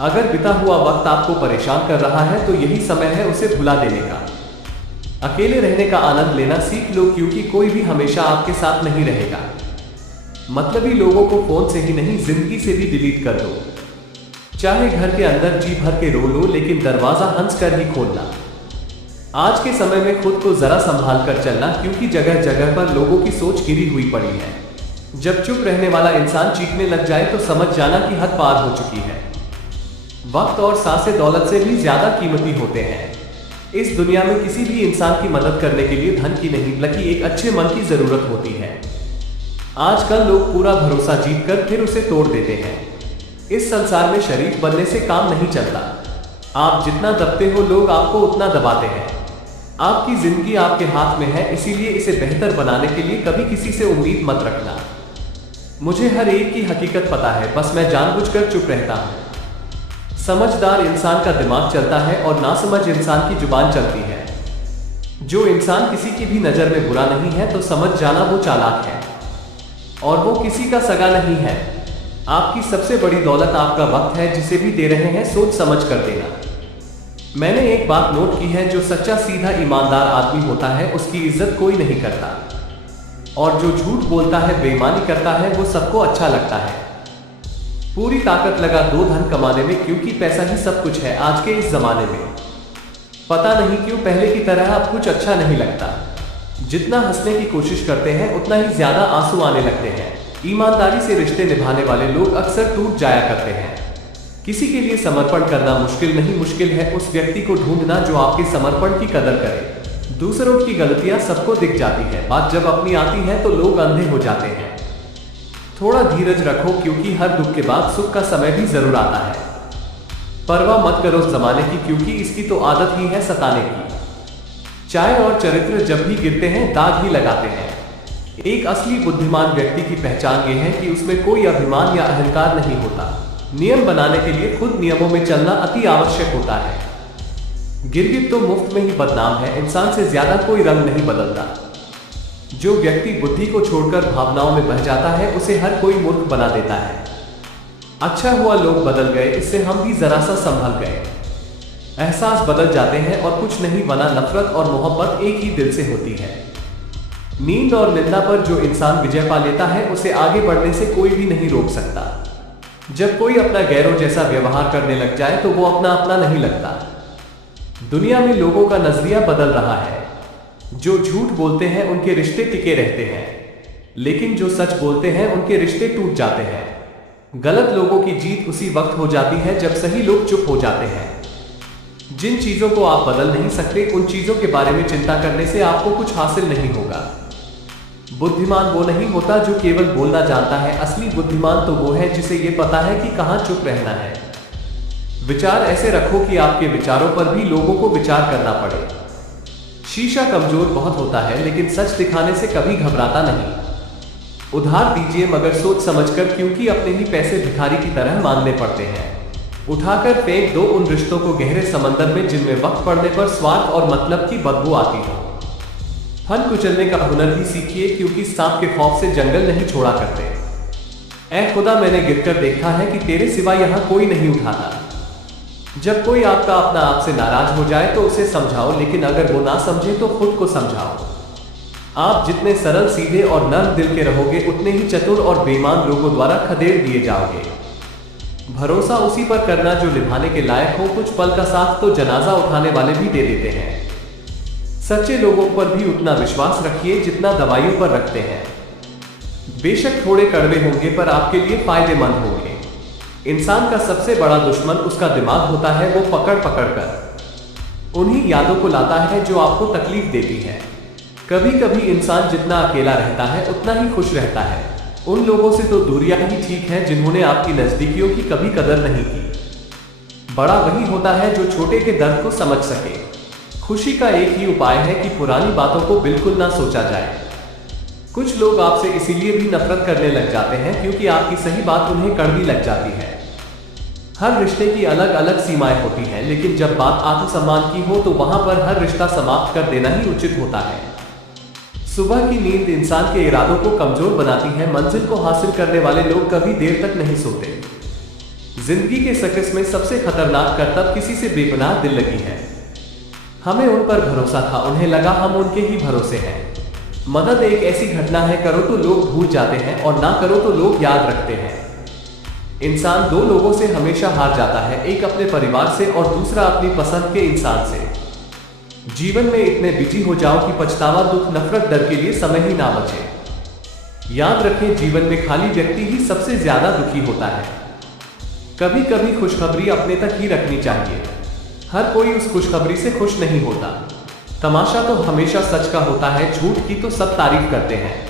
अगर बीता हुआ वक्त आपको परेशान कर रहा है तो यही समय है उसे भुला देने का। अकेले रहने का आनंद लेना सीख लो, क्योंकि कोई भी हमेशा आपके साथ नहीं रहेगा। मतलबी लोगों को फोन से ही नहीं, जिंदगी से भी डिलीट कर दो। चाहे घर के अंदर जी भर के रो लो, लेकिन दरवाजा हंस कर ही खोलना। आज के समय में खुद को जरा संभाल कर चलना, क्योंकि जगह जगह पर लोगों की सोच गिरी हुई पड़ी है। जब चुप रहने वाला इंसान चीखने लग जाए तो समझ जाना कि हद पार हो चुकी है। वक्त और सांसें दौलत से भी ज्यादा कीमती होते हैं। इस दुनिया में किसी भी इंसान की मदद करने के लिए धन की नहीं, बल्कि एक अच्छे मन की जरूरत होती है। आजकल लोग पूरा भरोसा जीत कर फिर उसे तोड़ देते हैं। इस संसार में शरीफ बनने से काम नहीं चलता। आप जितना दबते हो, लोग आपको उतना दबाते हैं। आपकी जिंदगी आपके हाथ में है, इसीलिए इसे बेहतर बनाने के लिए कभी किसी से उम्मीद मत रखना। मुझे हर एक की हकीकत पता है, बस मैं जानबूझकर चुप रहता हूं। समझदार इंसान का दिमाग चलता है और नासमझ इंसान की जुबान चलती है। जो इंसान किसी की भी नजर में बुरा नहीं है तो समझ जाना वो चालाक है, और वो किसी का सगा नहीं है। आपकी सबसे बड़ी दौलत आपका वक्त है, जिसे भी दे रहे हैं सोच समझ कर देना। मैंने एक बात नोट की है, जो सच्चा सीधा ईमानदार आदमी होता है उसकी इज्जत कोई नहीं करता, और जो झूठ बोलता है, बेईमानी करता है, वो सबको अच्छा लगता है। पूरी ताकत लगा दो धन कमाने में, क्योंकि पैसा ही सब कुछ है आज के इस जमाने में। पता नहीं क्यों पहले की तरह अब कुछ अच्छा नहीं लगता। जितना हंसने की कोशिश करते हैं उतना ही ज्यादा आंसू आने लगते हैं। ईमानदारी से रिश्ते निभाने वाले लोग अक्सर टूट जाया करते हैं। किसी के लिए समर्पण करना मुश्किल नहीं, मुश्किल है उस व्यक्ति को ढूंढना जो आपके समर्पण की कदर करे। दूसरों की गलतियां सबको दिख जाती है, बात जब अपनी आती है तो लोग अंधे हो जाते हैं। थोड़ा धीरज रखो, क्योंकि हर दुख के बाद सुख का समय भी जरूर आता है। परवाह मत करो जमाने की, क्योंकि इसकी तो आदत ही है सताने की। चाय और चरित्र जब भी गिरते हैं दाग ही लगाते हैं। एक असली बुद्धिमान व्यक्ति की पहचान यह है कि उसमें कोई अभिमान या अहंकार नहीं होता। नियम बनाने के लिए खुद नियमों में चलना अति आवश्यक होता है। गिरगिट तो मुफ्त में ही बदनाम है, इंसान से ज्यादा कोई रंग नहीं बदलता। जो व्यक्ति बुद्धि को छोड़कर भावनाओं में बह जाता है उसे हर कोई मूर्ख बना देता है। अच्छा हुआ लोग बदल गए, इससे हम भी जरा सा संभल गए। एहसास बदल जाते हैं और कुछ नहीं बना, नफरत और मोहब्बत एक ही दिल से होती है। नींद और निंदा पर जो इंसान विजय पा लेता है उसे आगे बढ़ने से कोई भी नहीं रोक सकता। जब कोई अपना गैरों जैसा व्यवहार करने लग जाए तो वो अपना अपना नहीं लगता। दुनिया में लोगों का नजरिया बदल रहा है। जो झूठ बोलते हैं उनके रिश्ते टिके रहते हैं, लेकिन जो सच बोलते हैं उनके रिश्ते टूट जाते हैं। गलत लोगों की जीत उसी वक्त हो जाती है जब सही लोग चुप हो जाते हैं। जिन चीजों को आप बदल नहीं सकते, उन चीजों के बारे में चिंता करने से आपको कुछ हासिल नहीं होगा। बुद्धिमान वो नहीं होता जो केवल बोलना जानता है, असली बुद्धिमान तो वो है जिसे ये पता है कि कहां चुप रहना है। विचार ऐसे रखो कि आपके विचारों पर भी लोगों को विचार करना पड़े। शीशा कमजोर बहुत होता है, लेकिन सच दिखाने से कभी घबराता नहीं। उधार दीजिए मगर सोच समझकर, क्योंकि अपने ही पैसे भिखारी की तरह मांगने पड़ते हैं। उठाकर फेंक दो उन रिश्तों को गहरे समंदर में जिनमें वक्त पड़ने पर स्वार्थ और मतलब की बदबू आती हो। फन कुचलने का हुनर ही सीखिए, क्योंकि सांप के खौफ से जंगल नहीं छोड़ा करते। ऐ खुदा, मैंने गिरकर देखा है कि तेरे सिवा यहां कोई नहीं उठाता। जब कोई आपका अपना आपसे नाराज हो जाए तो उसे समझाओ, लेकिन अगर वो ना समझे तो खुद को समझाओ। आप जितने सरल, सीधे और नर्म दिल के रहोगे, उतने ही चतुर और बेईमान लोगों द्वारा खदेड़ दिए जाओगे। भरोसा उसी पर करना जो निभाने के लायक हो। कुछ पल का साथ तो जनाजा उठाने वाले भी दे देते हैं। सच्चे लोगों पर भी उतना विश्वास रखिए जितना दवाइयों पर रखते हैं। बेशक थोड़े कड़वे होंगे पर आपके लिए फायदेमंद होंगे। इंसान का सबसे बड़ा दुश्मन उसका दिमाग होता है, वो पकड़ पकड़ कर उन्हीं यादों को लाता है जो आपको तकलीफ देती है। कभी कभी इंसान जितना अकेला रहता है उतना ही खुश रहता है। उन लोगों से तो दूरियां ही ठीक है जिन्होंने आपकी नजदीकियों की कभी कदर नहीं की। बड़ा वही होता है जो छोटे के दर्द को समझ सके। खुशी का एक ही उपाय है कि पुरानी बातों को बिल्कुल ना सोचा जाए। कुछ लोग आपसे इसीलिए भी नफरत करने लग जाते हैं क्योंकि आपकी सही बात उन्हें कड़वी लग जाती है। हर रिश्ते की अलग अलग सीमाएं होती हैं, लेकिन जब बात आत्मसम्मान की हो तो वहां पर हर रिश्ता समाप्त कर देना ही उचित होता है। सुबह की नींद इंसान के इरादों को कमजोर बनाती है। मंजिल को हासिल करने वाले लोग कभी देर तक नहीं सोते। जिंदगी के सर्कस में सबसे खतरनाक करतब किसी से बेपनाह दिल लगी है। हमें उन पर भरोसा था, उन्हें लगा हम उनके ही भरोसे हैं। मदद एक ऐसी घटना है, करो तो लोग भूल जाते हैं और ना करो तो लोग याद रखते हैं। इंसान दो लोगों से हमेशा हार जाता है, एक अपने परिवार से और दूसरा अपनी पसंद के इंसान से। जीवन में इतने बिजी हो जाओ कि पछतावा, दुख, नफरत, डर के लिए समय ही ना बचे। याद रखें, जीवन में खाली व्यक्ति ही सबसे ज्यादा दुखी होता है। कभी कभी खुशखबरी अपने तक ही रखनी चाहिए। हर कोई उस खुशखबरी से खुश नहीं होता। तमाशा तो हमेशा सच का होता है, झूठ की तो सब तारीफ करते हैं।